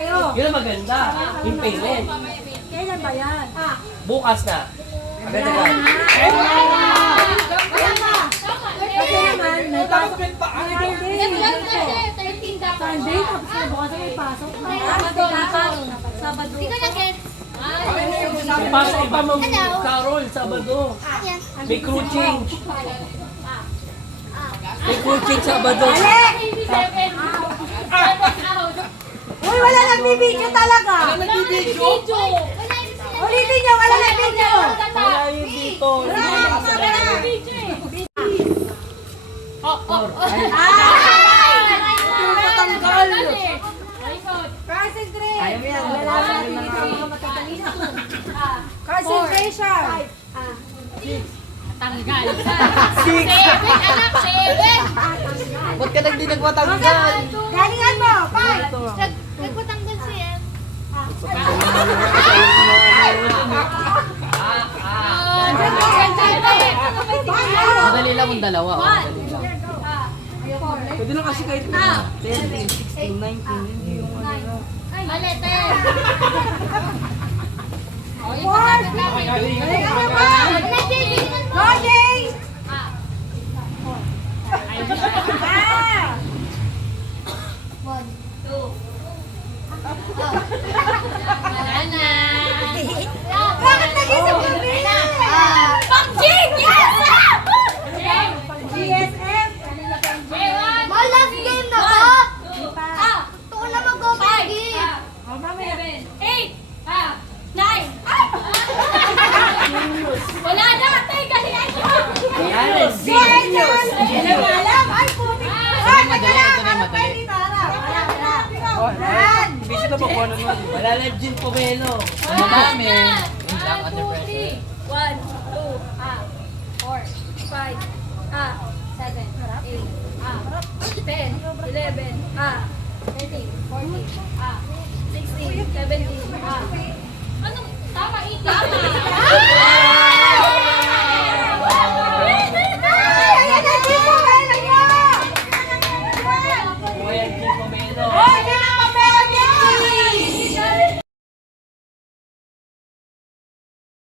Yun ang maganda. Yung payment. Kailan ba yan? Bukas na. Agad-agad. Kasi naman, may pasok. Sunday, tapos na bukas may pasok. Sabado. May pasok pa Ma'am Carol, Sabado. May crew change. May crew change Sabado. Uy, wala nagbibideo talaga. Nagbibidyo? Ulitin niyo, wala nagbibidyo. Wala yun dito. Concentration. Tanggal. Six. Anak, 7. Ba't ka nagdi nagmatanggal? Galingan mo. 5. Nagpatanggal siya. Madali lang yung dalawa. Oh. Madali lang. Pwede lang kasi kahit 10, 16, 19. Mali, 10. Go, Jay. Wala na. Bakit nag-isip kami? Pag-Jig! Yes! GSM. Last game na ba? Gusto ko na mag-go-pagi. 8. 9. Wala na! Tay, galingan nyo! Yan, Genius. Hindi mo alam. Ay, puti. Ay, madali, wala. ito na Ano pa madali. hindi para? Yan. Bis na ba kung ano nun? Wala na Gin Pomelo. Ang madami. Yung lang under pressure. 1,